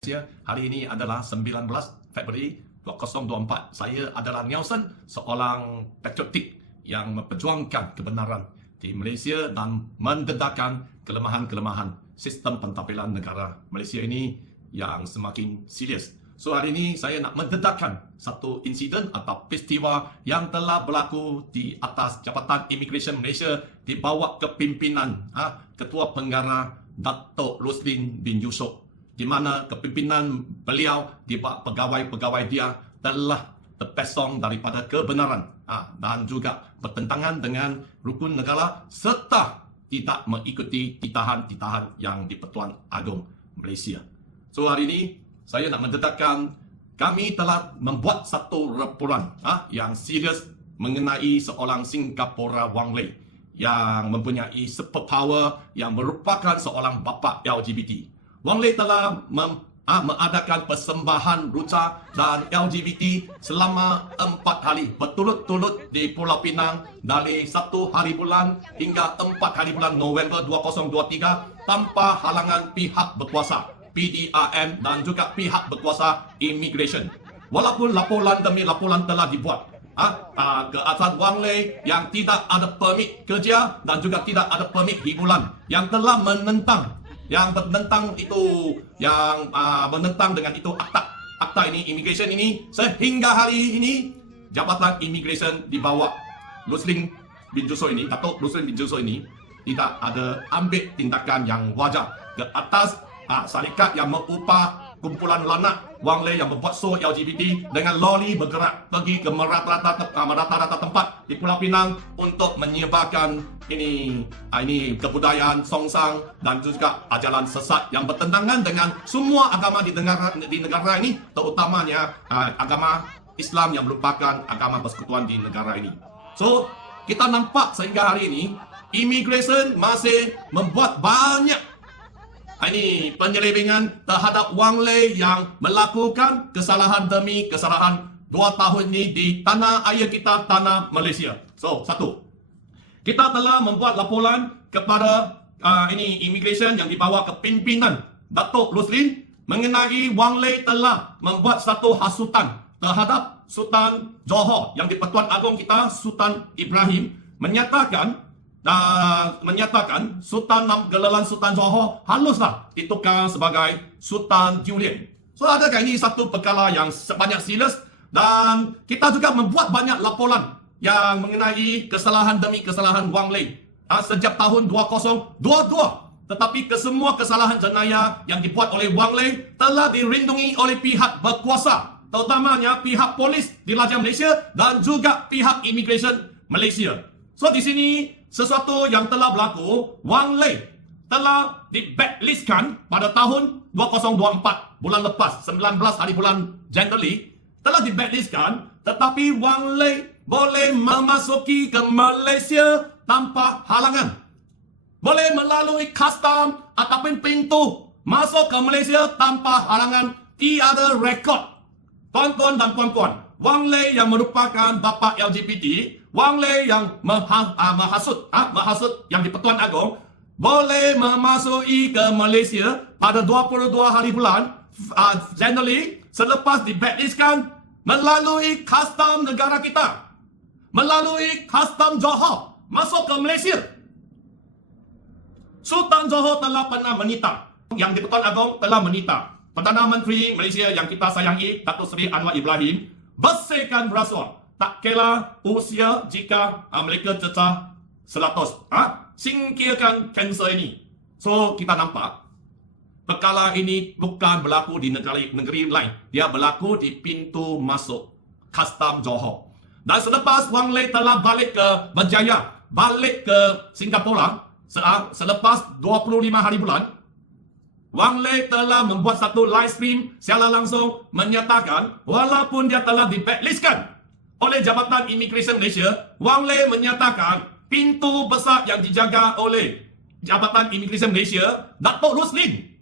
Hari ini adalah 19 Februari 2024. Saya adalah Nelson, seorang patriotik yang memperjuangkan kebenaran di Malaysia dan mendedahkan kelemahan-kelemahan sistem pentadbiran negara Malaysia ini yang semakin serius. So hari ini saya nak mendedahkan satu insiden atau peristiwa yang telah berlaku di atas Jabatan Immigration Malaysia di bawah kepimpinan Ketua Pengarah Datuk Roslin bin Yusof, di mana kepimpinan beliau di bawah pegawai-pegawai dia telah terpesong daripada kebenaran dan juga bertentangan dengan rukun negara serta tidak mengikuti titahan-titahan yang di-Pertuan Agong Malaysia. So hari ini saya nak mendedahkan, kami telah membuat satu laporan yang serius mengenai seorang Singapura Wang Lei yang mempunyai superpower yang merupakan seorang bapa LGBT. Wang Lei telah mengadakan persembahan ruca dan LGBT selama 4 hari berturut-turut di Pulau Pinang dari 1 hari bulan hingga 4 hari bulan November 2023 tanpa halangan pihak berkuasa PDRM dan juga pihak berkuasa Immigration. Walaupun laporan demi laporan telah dibuat ke atas Wang Lei yang tidak ada permit kerja dan juga tidak ada permit hiburan, yang telah menentang menentang dengan itu akta ini, immigration ini, sehingga hari ini Jabatan Immigration di bawah Roslin bin Yusof ini, Datuk Roslin bin Yusof ini tidak ada ambil tindakan yang wajar ke atas syarikat yang mengupah kumpulan lanak Wang Lei yang membuat show LGBT dengan lori bergerak pergi ke merata-rata tempat di Pulau Pinang untuk menyebarkan ini kebudayaan songsang dan juga ajaran sesat yang bertentangan dengan semua agama di negara ini, terutamanya agama Islam yang merupakan agama persekutuan di negara ini. So kita nampak sehingga hari ini Immigration masih membuat banyak penyelewengan terhadap Wang Lei yang melakukan kesalahan demi kesalahan 2 tahun ini di tanah air kita, tanah Malaysia. So, satu, kita telah membuat laporan kepada Immigration yang di bawah kepimpinan Datuk Roslin mengenai Wang Lei telah membuat satu hasutan terhadap Sultan Johor yang di Pertuan Agong kita, Sultan Ibrahim, menyatakan gelaran Sultan Johor haluslah ditukar sebagai Sultan Julian. So adakah ini satu perkara yang sebanyak serius, dan kita juga membuat banyak laporan yang mengenai kesalahan demi kesalahan Wang Lei sejak tahun 2022. Tetapi kesemua kesalahan jenayah yang dibuat oleh Wang Lei telah dirindungi oleh pihak berkuasa, terutamanya pihak polis di Raja Malaysia dan juga pihak Immigration Malaysia. So di sini sesuatu yang telah berlaku, Wang Lei telah di-blacklistkan pada tahun 2024, bulan lepas, 19 hari bulan Januari, telah di-blacklistkan, tetapi Wang Lei boleh memasuki ke Malaysia tanpa halangan. Boleh melalui custom ataupun pintu masuk ke Malaysia tanpa halangan, tiada rekod. Tuan-tuan dan puan-puan, Wang Lei yang merupakan bapa LGBT, Wang Lei yang menghasut yang di Pertuan Agong, boleh memasuki ke Malaysia pada 22 hari bulan Januari selepas di-blacklistkan melalui custom negara kita, melalui custom Johor masuk ke Malaysia. Sultan Johor telah pernah menita, yang di Pertuan Agong telah menita Perdana Menteri Malaysia yang kita sayangi, Datuk Seri Anwar Ibrahim, bersihkan berasuah. Tak kira usia jika mereka cecah 100. Singkirkan kanser ini. So, kita nampak perkara ini bukan berlaku di negeri lain. Dia berlaku di pintu masuk custom Johor. Dan selepas Wang Lei telah balik ke Berjaya, balik ke Singapura, selepas 25 hari bulan, Wang Lei telah membuat satu live stream secara langsung menyatakan walaupun dia telah di-blacklistkan oleh Jabatan Immigration Malaysia, Wang Lei menyatakan pintu besar yang dijaga oleh Jabatan Immigration Malaysia, Datuk Roslin,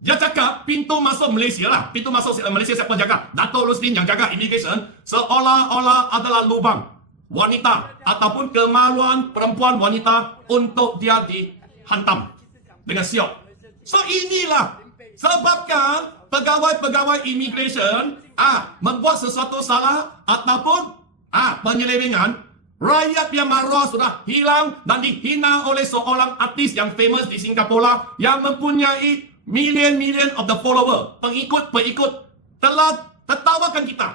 dia cakap pintu masuk Malaysia lah, pintu masuk Malaysia siapa jaga? Datuk Roslin yang jaga immigration, seolah-olah adalah lubang wanita ataupun kemaluan perempuan wanita untuk dia dihantam dengan siok. So inilah sebabkan pegawai-pegawai immigration membuat sesuatu salah ataupun penyelewengan, rakyat yang marah sudah hilang dan dihina oleh seorang artis yang famous di Singapura yang mempunyai million of the follower, pengikut telah tertawakan kita.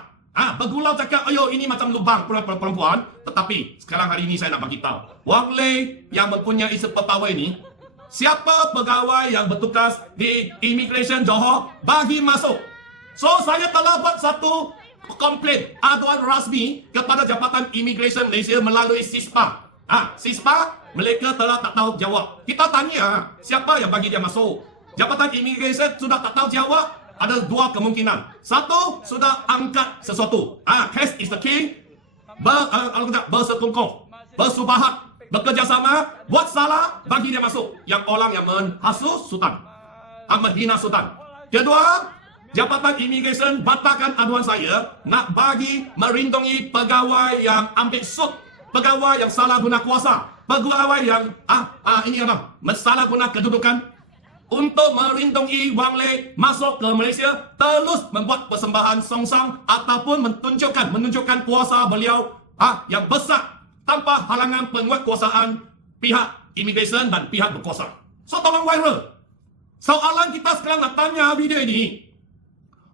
Bergurau cakap, ayo ini macam lubang perempuan. Tetapi sekarang hari ini saya nak bagi tahu, Wang Lei yang mempunyai superpower ini, siapa pegawai yang bertugas di immigration Johor bagi masuk. So saya telah buat satu komplain aduan rasmi kepada Jabatan Immigration Malaysia melalui SISPA. SISPA mereka telah tak tahu jawab. Kita tanya siapa yang bagi dia masuk. Jabatan Immigration sudah tak tahu jawab. Ada dua kemungkinan. Satu, sudah angkat sesuatu. Case is the king. Bersekongkol, bersubahat, bekerjasama, buat salah, bagi dia masuk. Yang orang yang menghasut sultan, menghina sultan. Kedua, Jabatan Immigration batalkan aduan saya nak bagi merindungi pegawai yang ambil sut, pegawai yang salah guna kuasa, pegawai yang salah guna kedudukan. Untuk merindungi Wang Lei masuk ke Malaysia, terus membuat persembahan songsang ataupun menunjukkan kuasa beliau yang besar tanpa halangan penguatkuasaan pihak immigration dan pihak berkuasa. So tolong viral. Soalan kita sekarang nak tanya video ini.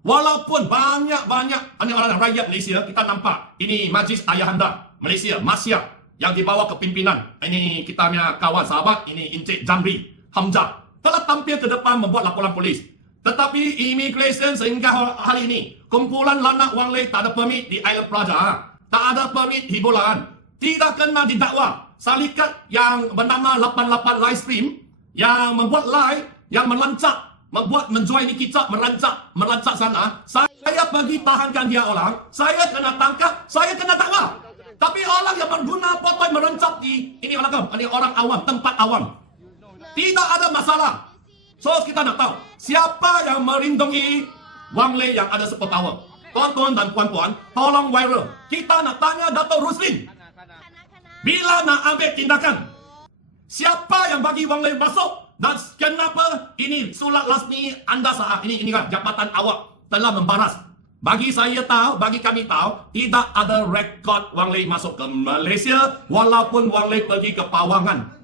Walaupun banyak orang rakyat Malaysia, kita nampak ini Majlis Ayahanda Malaysia, Masya, yang dibawa kepimpinan. Ini kita punya kawan sahabat, ini Encik Jamri Hamzah, telah tampil ke depan membuat laporan polis. Tetapi immigration sehingga hari ini, kumpulan lanak Wang Lei tak ada permit di Island Plaza, tak ada permit hiburan, tidak kena didakwa. Syarikat yang bernama 88 Live Stream yang membuat live, yang menjual ini kicap, merancak sana, saya pergi tahankan dia orang, saya kena tangkap, saya kena dakwa. Tapi orang yang berguna potong merancak ini orang awam, tempat awam, tidak ada masalah. So kita nak tahu siapa yang merindungi Wang Lei yang ada superpower. Tuan-tuan dan puan-puan, tolong viral. Kita nak tanya Dato' Roslin, bila nak ambil tindakan? Siapa yang bagi Wang Lei masuk? Dan kenapa ini surat rasmi anda saat ini kan jabatan awak telah membaras? Bagi saya tahu, bagi kami tahu, tidak ada rekod Wang Lei masuk ke Malaysia walaupun Wang Lei pergi ke Pawangan.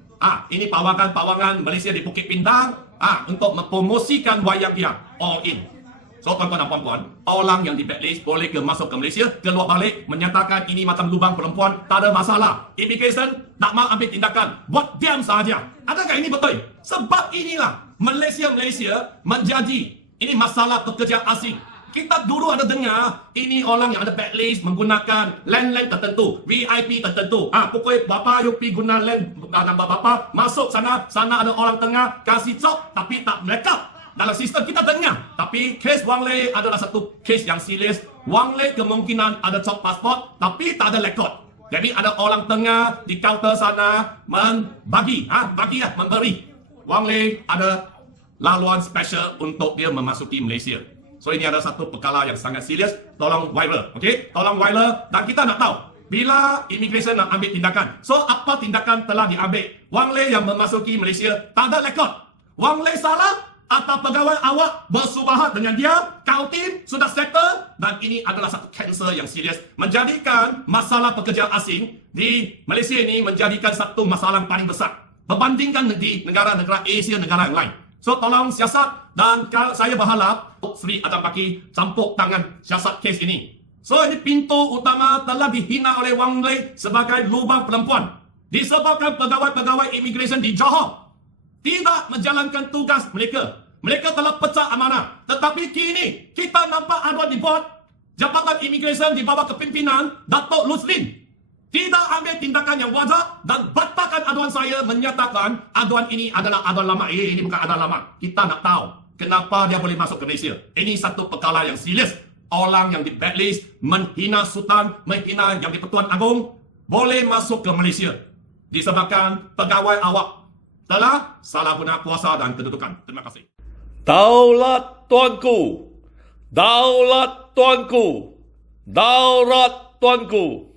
Ini Pawangan Malaysia di Bukit Bintang untuk mempromosikan wayang dia all in. So tuan-tuan dan puan-puan, orang yang di blacklist boleh masuk ke Malaysia, keluar balik menyatakan ini macam lubang perempuan, tak ada masalah. Immigration tak mahu ambil tindakan, buat diam sahaja. Adakah ini betul? Sebab inilah Malaysia menjadi ini masalah pekerja asing. Kita dulu ada dengar ini orang yang ada blacklist menggunakan land tertentu, VIP tertentu. Pokoknya bapa you pergi guna land nama bapa, masuk sana ada orang tengah kasih cop tapi tak melekat. Dalam sistem kita dengar. Tapi kes Wang Lei adalah satu kes yang serius. Wang Lei kemungkinan ada cop pasport tapi tak ada rekod. Jadi ada orang tengah di kaunter sana memberi. Wang Lei ada laluan special untuk dia memasuki Malaysia. So ini ada satu perkara yang sangat serius. Tolong viral, okey? Tolong viral dan kita nak tahu bila immigration nak ambil tindakan. So apa tindakan telah diambil? Wang Lei yang memasuki Malaysia tak ada rekod. Wang Lei salah atau pegawai awak bersubahat dengan dia, kau tim sudah settle, dan ini adalah satu kanser yang serius menjadikan masalah pekerja asing di Malaysia ini menjadikan satu masalah yang paling besar berbandingkan di negara-negara Asia, negara yang lain. So tolong siasat dan saya berharap Sri Adam Baki campur tangan siasat kes ini. So ini pintu utama telah dihina oleh Wang Lei sebagai lubang perempuan disebabkan pegawai-pegawai immigration di Johor tidak menjalankan tugas mereka. Mereka telah pecah amanah. Tetapi kini kita nampak aduan dibuat. Jabatan Immigration di bawah kepimpinan Dato' Roslin tidak ambil tindakan yang wajar dan batalkan aduan saya menyatakan aduan ini adalah aduan lama. Ini bukan aduan lama. Kita nak tahu kenapa dia boleh masuk ke Malaysia. Ini satu perkara yang serius. Orang yang di blacklist menghina sultan, menghina yang di Pertuan Agong boleh masuk ke Malaysia disebabkan pegawai awak telah salah guna kuasa dan kedudukan. Terima kasih. Daulat tuanku, daulat tuanku, daulat tuanku.